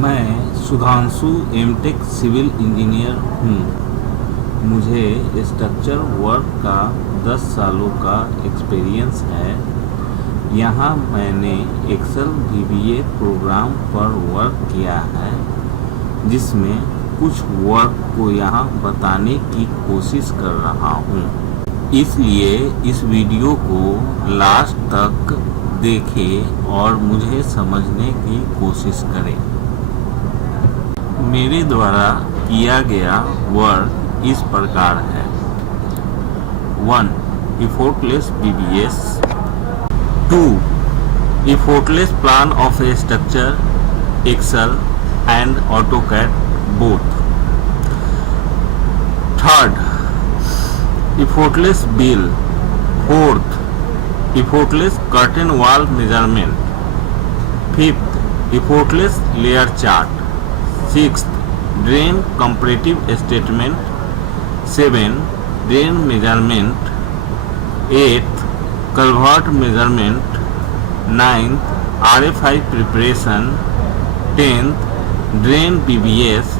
मैं Sudhanshu MTech civil engineer हूँ। मुझे स्ट्रक्चर वर्क का 10 सालों का एक्सपीरियंस है। यहाँ मैंने एक्सेल VBA प्रोग्राम पर वर्क किया है, जिसमें कुछ वर्क को यहाँ बताने की कोशिश कर रहा हूँ। इसलिए इस वीडियो को लास्ट तक देखें और मुझे समझने की कोशिश करें। मेरे द्वारा किया गया वर्क इस प्रकार है। 1. Effortless VBS. 2. Effortless plan of a structure, Excel and AutoCAD both. 3rd. Effortless bill. 4th. Effortless curtain wall measurement. 5th. Effortless layer chart. 6th. Drain comparative statement. 7. Drain measurement. 8th. Culvert measurement. 9th. RFI preparation. 10th. Drain PBS.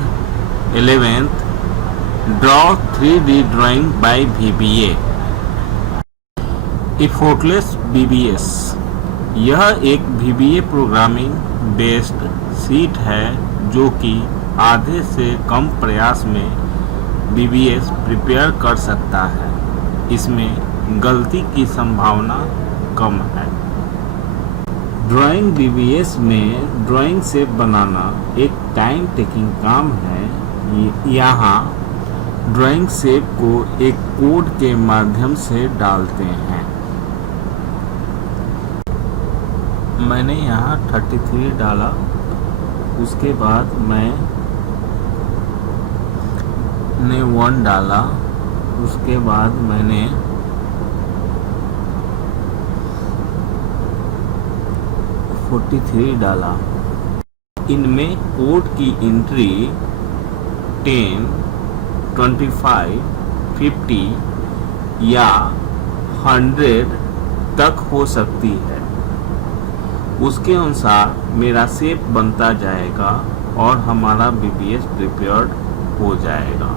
11th. Draw 3D drawing by VBA. Effortless VBS यह एक VBA programming based seat है जो कि आधे से कम प्रयास में VBS prepare कर सकता है। इसमें गलती की संभावना कम है। ड्राइंग VBS में ड्राइंग शेप बनाना एक टाइम टेकिंग काम है। यहाँ ड्राइंग शेप को एक कोड के माध्यम से डालते हैं। मैंने यहाँ 33 डाला, उसके बाद मैंने 1 डाला, उसके बाद मैंने 43 डाला। इनमें कोड की एंट्री 10, 25, 50 या 100 तक हो सकती है। उसके अनुसार मेरा शेप बनता जाएगा और हमारा VBS प्रिपेयर्ड हो जाएगा।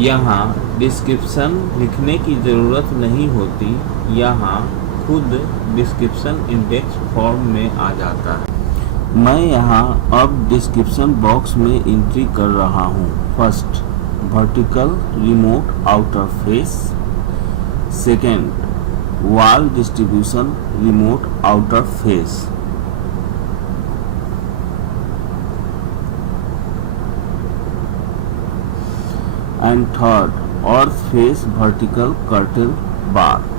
यहाँ डिस्क्रिप्शन लिखने की ज़रूरत नहीं होती, यहाँ खुद डिस्क्रिप्शन इंडेक्स फॉर्म में आ जाता है। मैं यहाँ अब डिस्क्रिप्शन बॉक्स में एंट्री कर रहा हूँ। First, vertical remote outer face. Second, wall distribution remote outer face. And third, earth face vertical curtain bar.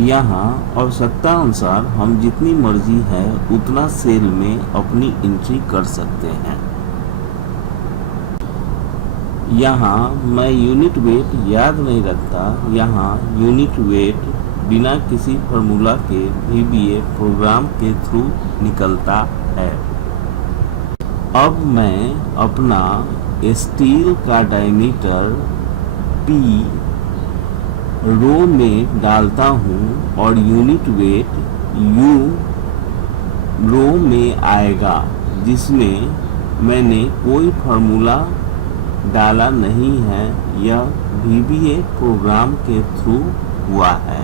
यहाँ आवश्यकता अनुसार हम जितनी मर्जी है उतना सेल में अपनी एंट्री कर सकते हैं। यहाँ मैं यूनिट वेट याद नहीं रखता। यहाँ यूनिट वेट बिना किसी फार्मूला के VBA प्रोग्राम के थ्रू निकलता है। अब मैं अपना स्टील का डायमीटर P रो में डालता हूँ और यूनिट वेट U रो में आएगा, जिसमें मैंने कोई फार्मूला डाला नहीं है। यह VBA प्रोग्राम के थ्रू हुआ है।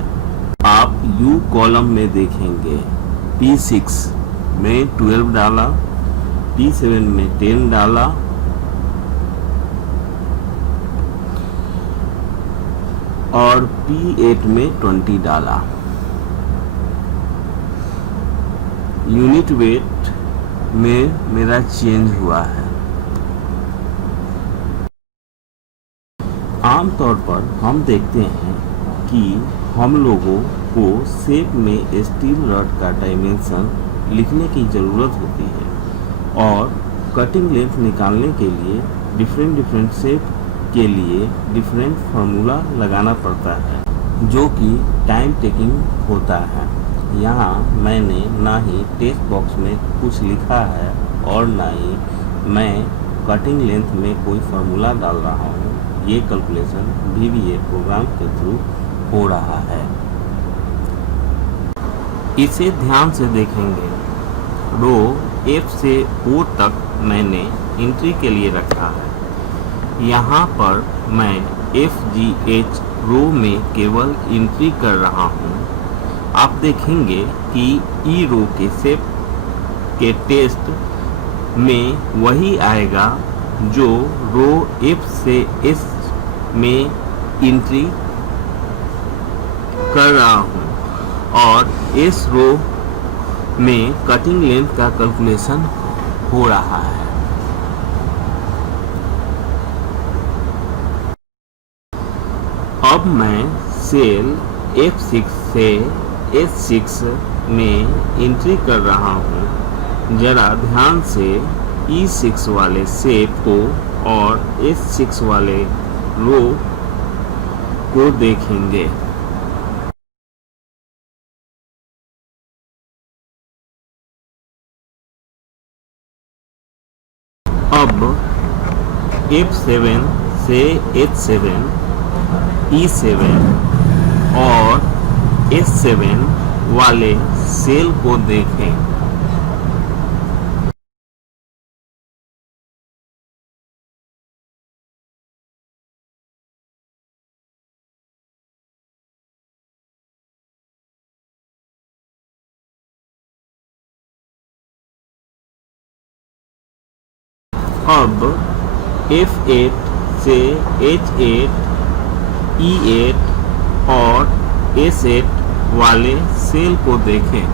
आप U कॉलम में देखेंगे P6 में 12 डाला, P7 में 10 डाला और P8 में 20 डाला। यूनिट वेट में मेरा चेंज हुआ है। आमतौर पर हम देखते हैं कि हम लोगों को शेप में स्टील रॉड का डायमेंशन लिखने की ज़रूरत होती है और कटिंग लेंथ निकालने के लिए डिफरेंट शेप के लिए डिफरेंट फार्मूला लगाना पड़ता है, जो कि टाइम टेकिंग होता है। यहाँ मैंने ना ही टेक्स्ट बॉक्स में कुछ लिखा है और ना ही मैं कटिंग लेंथ में कोई फार्मूला डाल रहा हूँ। ये कैलकुलेशन VBA प्रोग्राम के थ्रू हो रहा है। इसे ध्यान से देखेंगे। रो F से O तक मैंने एंट्री के लिए रखा है। यहाँ पर मैं FGH रो में केवल एंट्री कर रहा हूँ। आप देखेंगे कि ई रो के शेप के टेस्ट में वही आएगा जो रो F से S में एंट्री कर रहा हूँ, और S रो में कटिंग लेंथ का कैलकुलेशन हो रहा है। अब मैं सेल F6 से S6 में एंट्री कर रहा हूँ। जरा ध्यान से E6 वाले शेप को और S6 वाले रो को देखेंगे। अब F7 से H7, E7 और S7 वाले सेल को देखें। अब F8 से H8, E8 और S8 वाले सेल को देखें।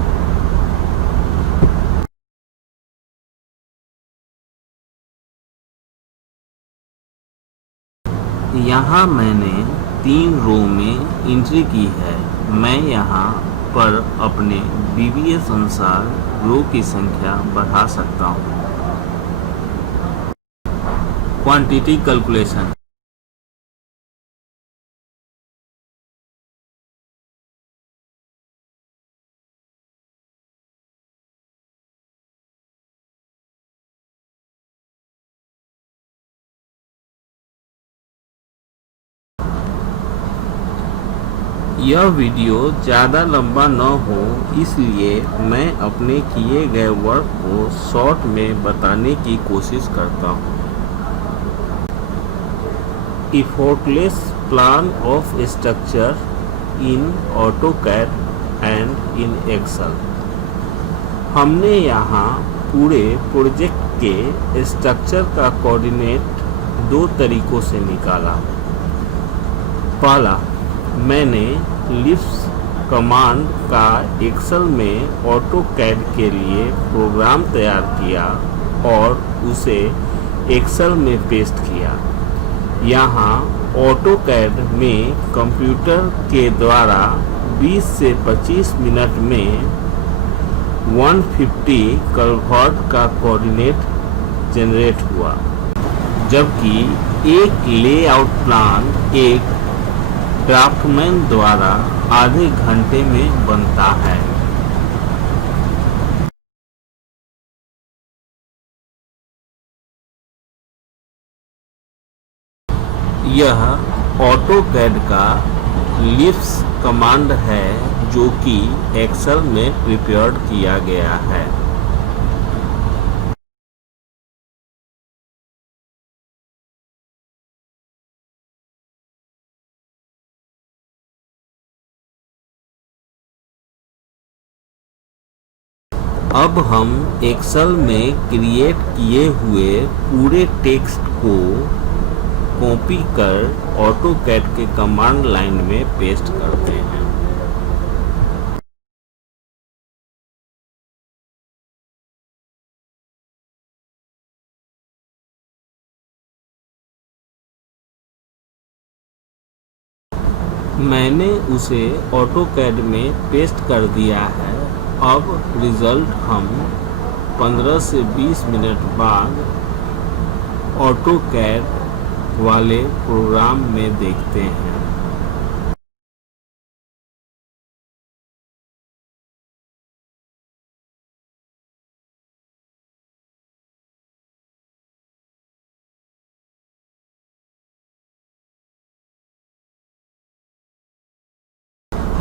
यहाँ मैंने 3 रो में एंट्री की है। मैं यहाँ पर अपने BBS अनुसार रो की संख्या बढ़ा सकता हूँ। Quantity calculation. यह वीडियो ज़्यादा लंबा न हो, इसलिए मैं अपने किए गए वर्क को शॉर्ट में बताने की कोशिश करता हूँ। Effortless plan of structure in AutoCAD and in Excel। हमने यहाँ पूरे प्रोजेक्ट के स्ट्रक्चर का कोऑर्डिनेट 2 तरीकों से निकाला। पहला, मैंने लिफ्ट कमांड का एक्सेल में ऑटोकैड के लिए प्रोग्राम तैयार किया और उसे एक्सेल में पेस्ट किया। यहाँ ऑटोकैड में कंप्यूटर के द्वारा 20 से 25 मिनट में 150 कलवर्ट का कोऑर्डिनेट जनरेट हुआ, जबकि एक लेआउट प्लान एक ड्राफ्टमैन द्वारा आधे घंटे में बनता है। यह ऑटोकैड का लिफ्ट्स कमांड है जो कि एक्सेल में प्रिपेयर्ड किया गया है। अब हम एक्सेल में क्रिएट किए हुए पूरे टेक्स्ट को कॉपी कर ऑटोकैड के कमांड लाइन में पेस्ट करते हैं। मैंने उसे ऑटोकैड में पेस्ट कर दिया है। अब रिज़ल्ट हम 15 से 20 मिनट बाद ऑटोकैड वाले प्रोग्राम में देखते हैं।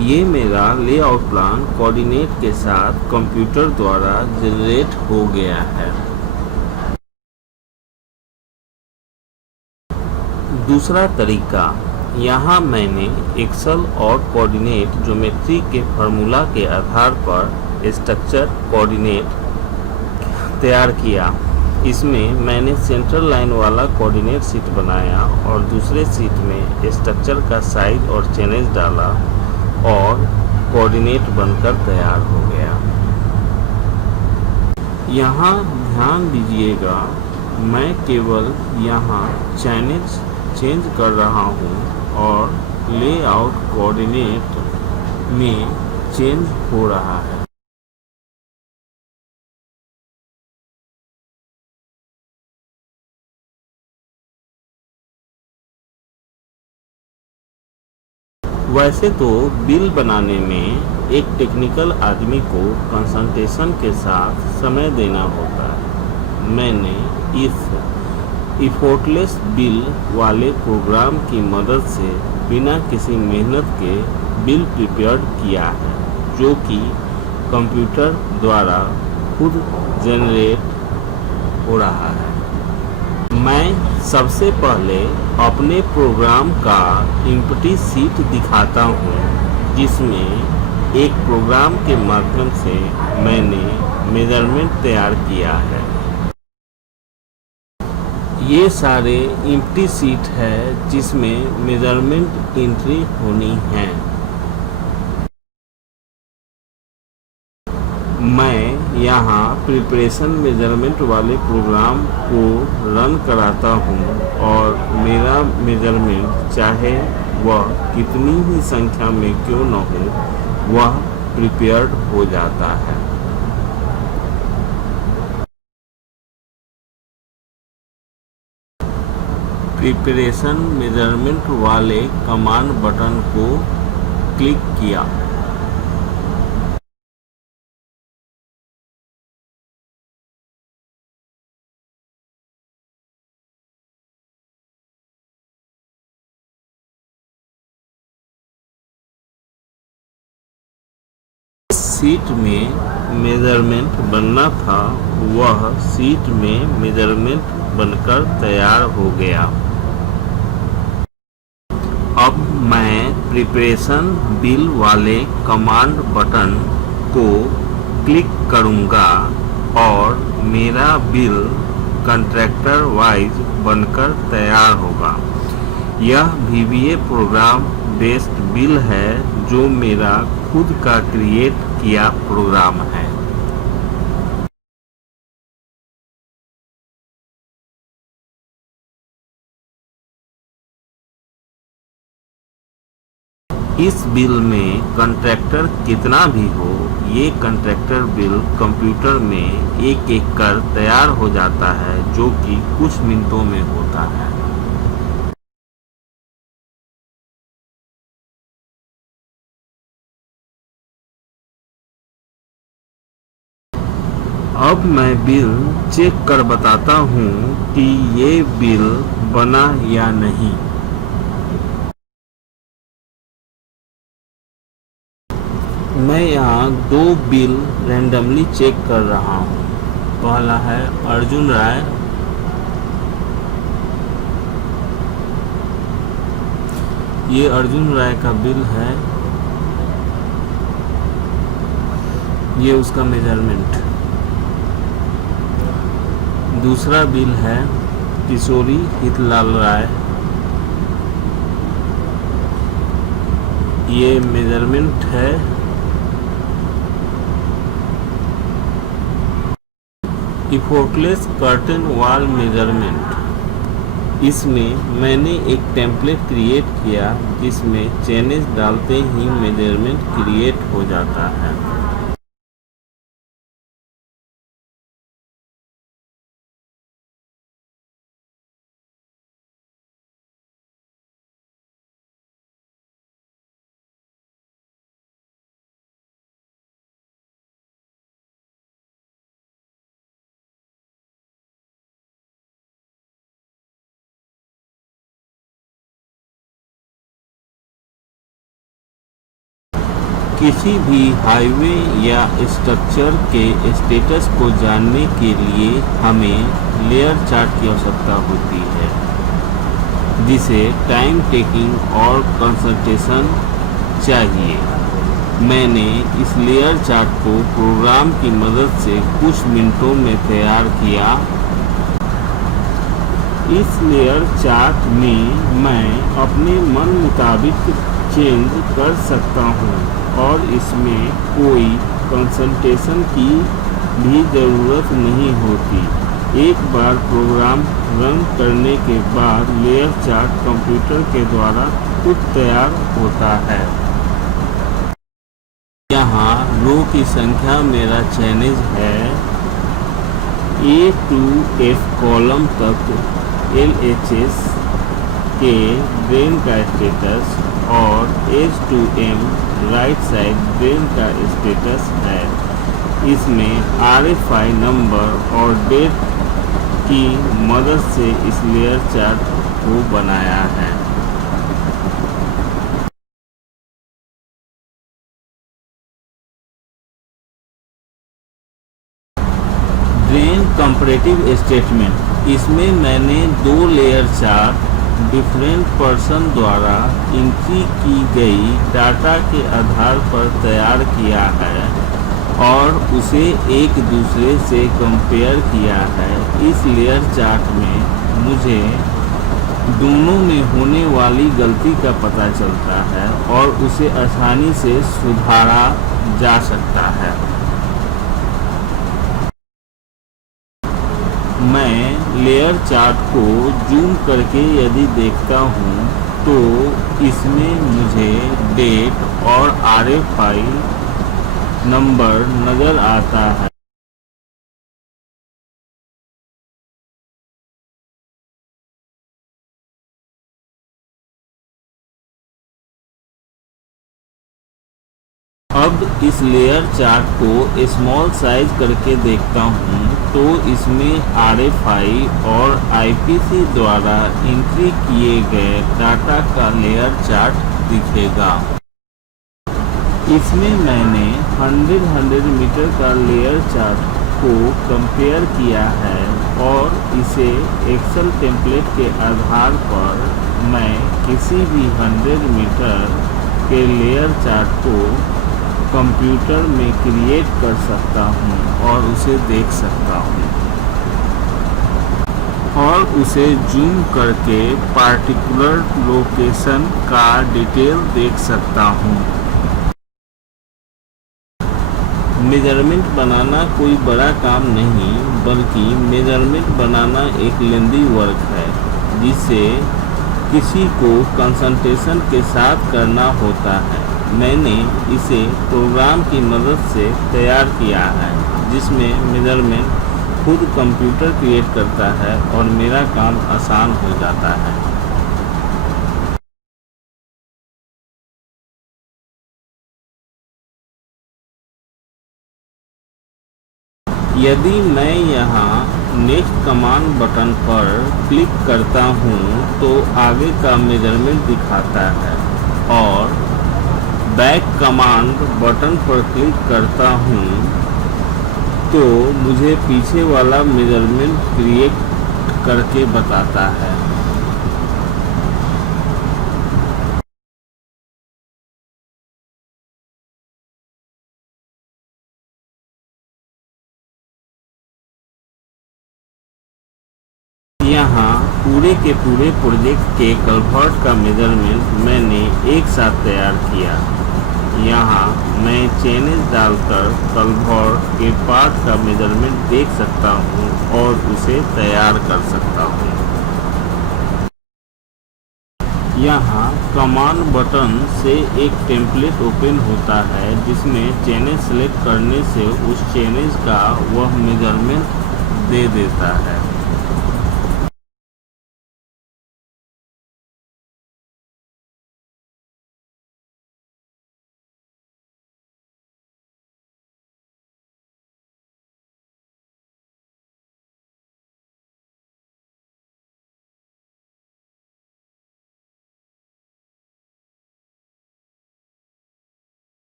ये मेरा लेआउट प्लान कोऑर्डिनेट के साथ कंप्यूटर द्वारा जनरेट हो गया है। दूसरा तरीका, यहाँ मैंने एक्सेल और कोऑर्डिनेट ज्योमेट्री के फार्मूला के आधार पर स्ट्रक्चर कोऑर्डिनेट तैयार किया। इसमें मैंने सेंट्रल लाइन वाला कोऑर्डिनेट शीट बनाया और दूसरे शीट में स्ट्रक्चर का साइज और चेनेज डाला और कोऑर्डिनेट बनकर तैयार हो गया। यहाँ ध्यान दीजिएगा, मैं केवल यहाँ चेनेज चेंज कर रहा हूँ और लेआउट कोऑर्डिनेट में चेंज हो रहा है। वैसे तो बिल बनाने में एक टेक्निकल आदमी को कंसंट्रेशन के साथ समय देना होता है। मैंने इस इफोर्टलेस बिल वाले प्रोग्राम की मदद से बिना किसी मेहनत के बिल प्रिपेयर किया है, जो कि कंप्यूटर द्वारा खुद जनरेट हो रहा है। मैं सबसे पहले अपने प्रोग्राम का एम्प्टी शीट दिखाता हूँ, जिसमें एक प्रोग्राम के माध्यम से मैंने मेजरमेंट तैयार किया है। ये सारे एम्प्टी शीट है जिसमें मेजरमेंट एंट्री होनी है। मैं यहाँ प्रिपरेशन मेजरमेंट वाले प्रोग्राम को रन कराता हूँ और मेरा मेजरमेंट चाहे वह कितनी ही संख्या में क्यों न हो, वह प्रिपेयर्ड हो जाता है। प्रिपरेशन मेजरमेंट वाले कमांड बटन को क्लिक किया। सीट में मेजरमेंट बनना था, वह सीट में मेजरमेंट बनकर तैयार हो गया। अब मैं प्रिपरेशन बिल वाले कमांड बटन को क्लिक करूंगा और मेरा बिल कंट्रैक्टर वाइज बनकर तैयार होगा। यह VBA प्रोग्राम बेस्ड बिल है, जो मेरा खुद का क्रिएट किया प्रोग्राम है। इस बिल में कंट्रैक्टर कितना भी हो, ये कंट्रैक्टर बिल कंप्यूटर में एक एक कर तैयार हो जाता है, जो कि कुछ मिनटों में होता है। अब मैं बिल चेक कर बताता हूँ कि ये बिल बना या नहीं। मैं यहाँ दो बिल रैंडमली चेक कर रहा हूँ। पहला है अर्जुन राय, ये अर्जुन राय का बिल है, ये उसका मेजरमेंट। दूसरा बिल है किशोरी हितलाल राय, ये मेजरमेंट है। इफोर्टलेस कर्टन वॉल मेजरमेंट, इसमें मैंने एक टेम्पलेट क्रिएट किया जिसमें चेनेज डालते ही मेजरमेंट क्रिएट हो जाता है। किसी भी हाईवे या स्ट्रक्चर के स्टेटस को जानने के लिए हमें लेयर चार्ट की आवश्यकता होती है, जिसे टाइम टेकिंग और कंसल्टेशन चाहिए। मैंने इस लेयर चार्ट को प्रोग्राम की मदद से कुछ मिनटों में तैयार किया। इस लेयर चार्ट में मैं अपने मन मुताबिक चेंज कर सकता हूँ और इसमें कोई कंसल्टेशन की भी ज़रूरत नहीं होती। एक बार प्रोग्राम रन करने के बाद लेयर चार्ट कंप्यूटर के द्वारा खुद तैयार होता है। यहाँ रो की संख्या मेरा चयनित है। A to F कॉलम तक LHS के ब्रेन का स्टेटस और H to M right side brain का स्टेटस है। इसमें RFI नंबर और डेट की मदद से इस लेयर चार्ट को बनाया है। ब्रेन कंपैरेटिव स्टेटमेंट, इसमें मैंने 2 लेयर चार्ट डिफरेंट पर्सन द्वारा एंट्री की गई डाटा के आधार पर तैयार किया है और उसे एक दूसरे से कंपेयर किया है। इस लेयर चार्ट में मुझे दोनों में होने वाली गलती का पता चलता है और उसे आसानी से सुधारा जा सकता है। मैं लेयर चार्ट को जूम करके यदि देखता हूँ तो इसमें मुझे डेट और RFI नंबर नज़र आता है। अब इस लेयर चार्ट को स्मॉल साइज करके देखता हूँ तो इसमें RFI और IPC द्वारा एंट्री किए गए डाटा का लेयर चार्ट दिखेगा। इसमें मैंने 100 मीटर का लेयर चार्ट को कंपेयर किया है और इसे एक्सेल टेम्पलेट के आधार पर मैं किसी भी 100 मीटर के लेयर चार्ट को कंप्यूटर में क्रिएट कर सकता हूँ और उसे देख सकता हूँ और उसे जूम करके पार्टिकुलर लोकेशन का डिटेल देख सकता हूँ। मेजरमेंट बनाना कोई बड़ा काम नहीं, बल्कि मेजरमेंट बनाना एक लेंदी वर्क है जिसे किसी को कंसंट्रेशन के साथ करना होता है। मैंने इसे प्रोग्राम की मदद से तैयार किया है जिसमें मेजरमेंट खुद कंप्यूटर क्रिएट करता है और मेरा काम आसान हो जाता है। यदि मैं यहाँ नेक्स्ट कमांड बटन पर क्लिक करता हूँ तो आगे का मेजरमेंट दिखाता है और बैक कमांड बटन पर क्लिक करता हूँ तो मुझे पीछे वाला मेजरमेंट क्रिएट करके बताता है। यहाँ पूरे के पूरे प्रोजेक्ट के कल्भर्ट का मेजरमेंट मैंने एक साथ तैयार किया। यहाँ मैं चेनेज डालकर कल्भर्ट के पार्ट का मेजरमेंट देख सकता हूँ और उसे तैयार कर सकता हूँ। यहाँ कमांड बटन से एक टेम्पलेट ओपन होता है जिसमें चेनेज सेलेक्ट करने से उस चेनेज का वह मेजरमेंट दे देता है।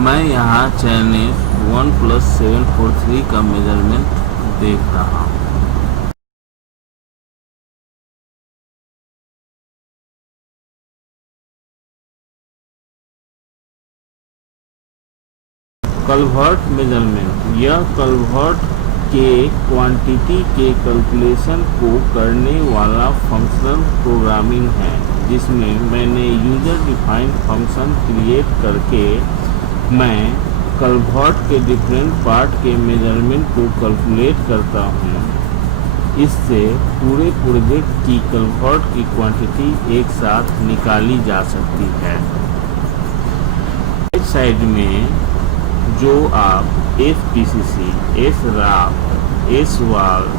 मैं यहाँ चाइनीज OnePlus 7 4 3 का मेजरमेंट देख रहा हूँ। कलवर्ट मेजरमेंट, यह कलवर्ट के क्वांटिटी के कैलकुलेशन को करने वाला फंक्शनल प्रोग्रामिंग है, जिसमें मैंने यूजर डिफाइंड फंक्शन क्रिएट करके मैं कलवर्ट के डिफरेंट पार्ट के मेजरमेंट को कैलकुलेट करता हूँ। इससे पूरे प्रोजेक्ट की कलवर्ट की क्वांटिटी एक साथ निकाली जा सकती है। राइट साइड में जो आप SPCC, SRAP, SWAL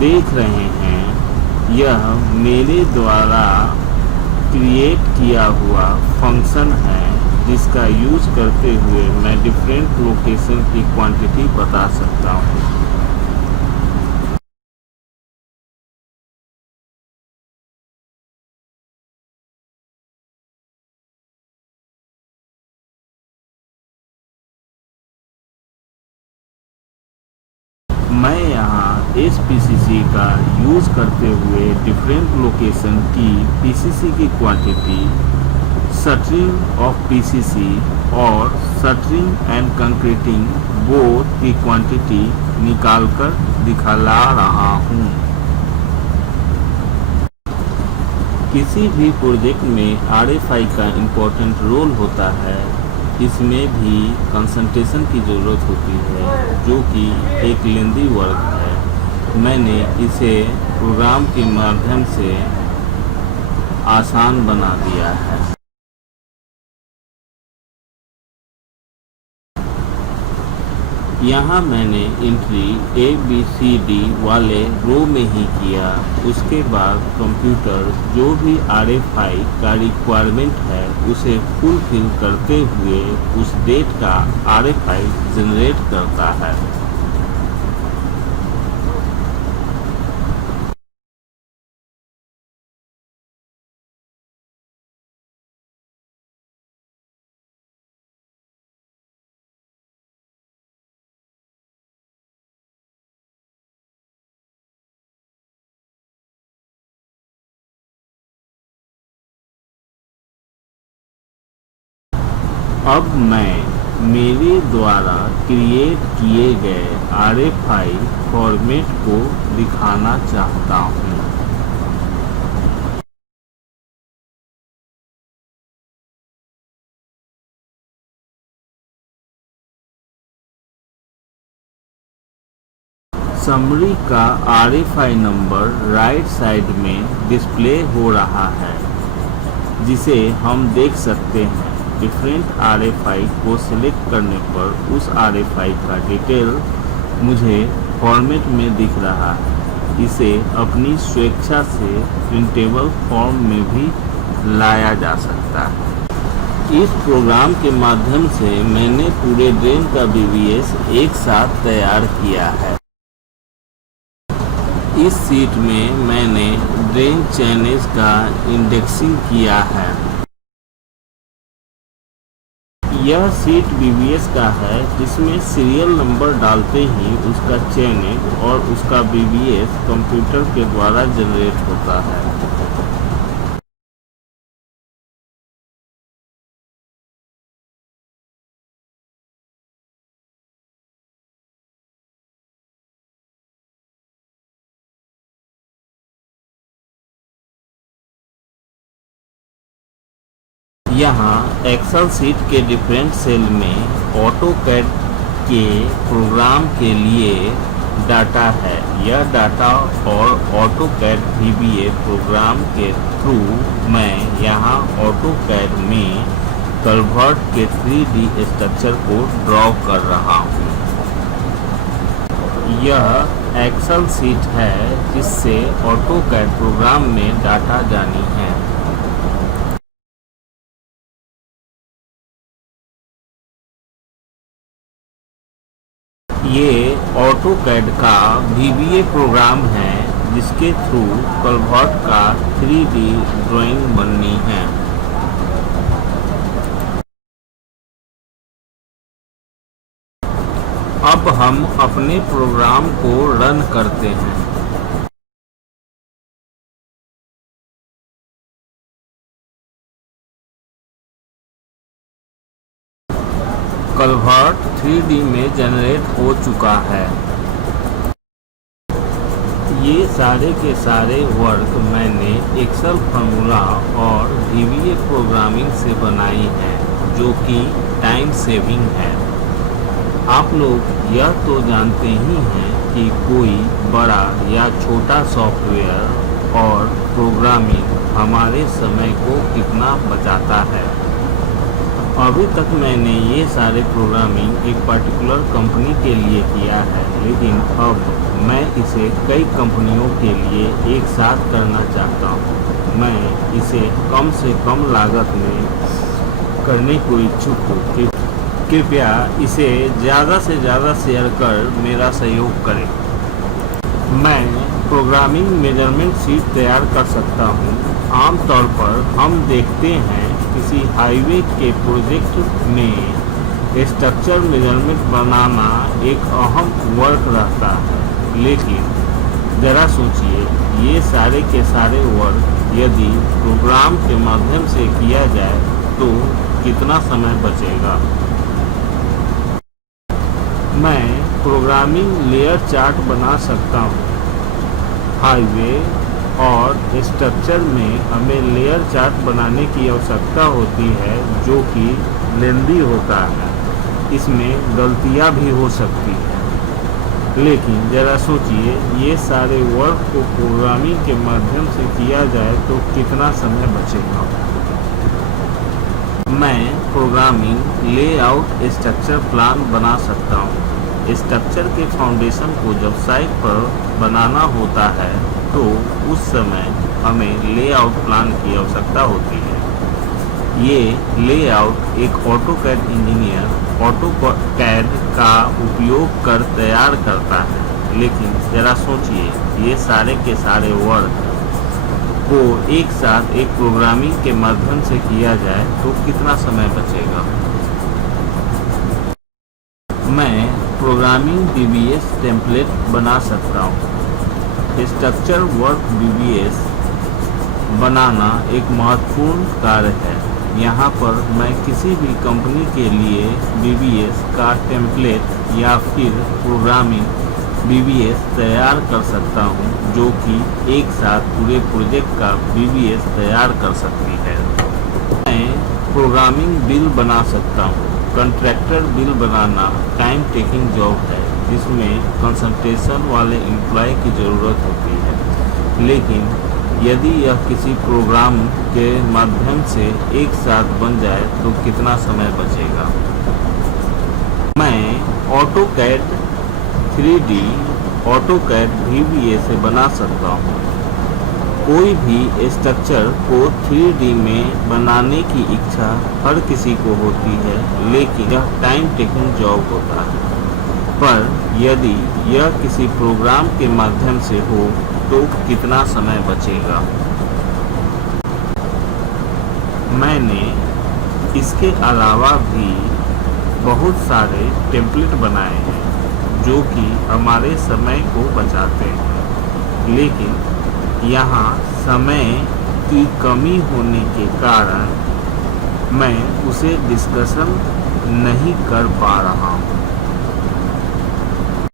देख रहे हैं, यह मेरे द्वारा क्रिएट किया हुआ फंक्शन है, जिसका यूज करते हुए मैं डिफरेंट लोकेशन की क्वांटिटी बता सकता हूँ। मैं यहाँ SPCC का यूज़ करते हुए डिफरेंट लोकेशन की PCC की क्वांटिटी, शटरिंग ऑफ PCC और शटरिंग एंड कंक्रीटिंग बोथ की क्वांटिटी निकालकर दिखला रहा हूँ। किसी भी प्रोजेक्ट में RFI का इम्पोर्टेंट रोल होता है। इसमें भी कंसंट्रेशन की ज़रूरत होती है, जो कि एक लेंदी वर्क है। मैंने इसे प्रोग्राम के माध्यम से आसान बना दिया है। यहाँ मैंने एंट्री ABCD वाले रो में ही किया। उसके बाद कंप्यूटर जो भी RFI का रिक्वायरमेंट है उसे फुलफिल करते हुए उस डेट का RFI जनरेट करता है। अब मैं मेरे द्वारा क्रिएट किए गए RFI फॉर्मेट को दिखाना चाहता हूँ। समरी का RFI नंबर राइट साइड में डिस्प्ले हो रहा है, जिसे हम देख सकते हैं। डिफरेंट RFI को सिलेक्ट करने पर उस RFI का डिटेल मुझे फॉर्मेट में दिख रहा है। इसे अपनी स्वेच्छा से प्रिंटेबल फॉर्म में भी लाया जा सकता है। इस प्रोग्राम के माध्यम से मैंने पूरे ड्रेन का BBS एक साथ तैयार किया है। इस सीट में मैंने ड्रेन चैनल्स का इंडेक्सिंग किया है। यह सीट BBS का है, जिसमें सीरियल नंबर डालते ही उसका चैनल और उसका BBS कंप्यूटर के द्वारा जनरेट होता है। यहाँ एक्सेल सीट के डिफरेंट सेल में ऑटोकैड के प्रोग्राम के लिए डाटा है। यह डाटा और ऑटोकैड VBA प्रोग्राम के थ्रू मैं यहाँ ऑटोकैड में कलवर्ट के 3D स्ट्रक्चर को ड्रॉ कर रहा हूँ। यह एक्सेल सीट है, जिससे ऑटोकैड प्रोग्राम में डाटा जानी है। ये ऑटोकैड का VBA प्रोग्राम है, जिसके थ्रू कलवर्ट का 3D ड्राइंग बननी है। अब हम अपने प्रोग्राम को रन करते हैं। कन्वर्ट 3D में जनरेट हो चुका है। ये सारे के सारे वर्क मैंने एक्सेल फार्मूला और VBA प्रोग्रामिंग से बनाई है, जो कि टाइम सेविंग है। आप लोग यह तो जानते ही हैं कि कोई बड़ा या छोटा सॉफ्टवेयर और प्रोग्रामिंग हमारे समय को कितना बचाता है। अभी तक मैंने ये सारे प्रोग्रामिंग एक पर्टिकुलर कंपनी के लिए किया है, लेकिन अब मैं इसे कई कंपनियों के लिए एक साथ करना चाहता हूँ। मैं इसे कम से कम लागत में करने को इच्छुक हूँ। कृपया इसे ज़्यादा से ज़्यादा शेयर कर मेरा सहयोग करें। मैं प्रोग्रामिंग मेजरमेंट शीट तैयार कर सकता हूँ। आमतौर पर हम देखते हैं किसी हाईवे के प्रोजेक्ट में स्ट्रक्चर मेजरमेंट बनाना एक अहम वर्क रहता है, लेकिन ज़रा सोचिए, ये सारे के सारे वर्क यदि प्रोग्राम के माध्यम से किया जाए तो कितना समय बचेगा। मैं प्रोग्रामिंग लेयर चार्ट बना सकता हूँ। हाईवे और स्ट्रक्चर में हमें लेयर चार्ट बनाने की आवश्यकता होती है, जो कि लेंदी होता है। इसमें गलतियाँ भी हो सकती हैं, लेकिन ज़रा सोचिए, ये सारे वर्क को प्रोग्रामिंग के माध्यम से किया जाए तो कितना समय बचेगा। मैं प्रोग्रामिंग लेआउट स्ट्रक्चर प्लान बना सकता हूँ। स्ट्रक्चर के फाउंडेशन को जब साइट पर बनाना होता है तो उस समय हमें लेआउट प्लान की आवश्यकता होती है। ये लेआउट एक ऑटोकैड इंजीनियर ऑटोकैड का उपयोग कर तैयार करता है, लेकिन ज़रा सोचिए, ये सारे के सारे वर्क को एक साथ एक प्रोग्रामिंग के माध्यम से किया जाए तो कितना समय बचेगा। मैं प्रोग्रामिंग VBS टेम्पलेट बना सकता हूँ। स्ट्रक्चर वर्क VBS बनाना एक महत्वपूर्ण कार्य है। यहाँ पर मैं किसी भी कंपनी के लिए VBS का टेम्पलेट या फिर प्रोग्रामिंग VBS तैयार कर सकता हूँ, जो कि एक साथ पूरे प्रोजेक्ट का VBS तैयार कर सकती है। मैं प्रोग्रामिंग बिल बना सकता हूँ। कॉन्ट्रैक्टर बिल बनाना टाइम टेकिंग जॉब है, जिसमें कंसल्टेशन वाले एम्प्लॉय की ज़रूरत होती है, लेकिन यदि यह किसी प्रोग्राम के माध्यम से एक साथ बन जाए तो कितना समय बचेगा। मैं ऑटोकैड 3D ऑटोकैड VBA से बना सकता हूँ। कोई भी स्ट्रक्चर को 3D में बनाने की इच्छा हर किसी को होती है, लेकिन यह टाइम टेकिंग जॉब होता है। पर यदि यह किसी प्रोग्राम के माध्यम से हो तो कितना समय बचेगा। मैंने इसके अलावा भी बहुत सारे टेम्पलेट बनाए हैं, जो कि हमारे समय को बचाते हैं, लेकिन यहाँ समय की कमी होने के कारण मैं उसे डिस्कशन नहीं कर पा रहा हूँ।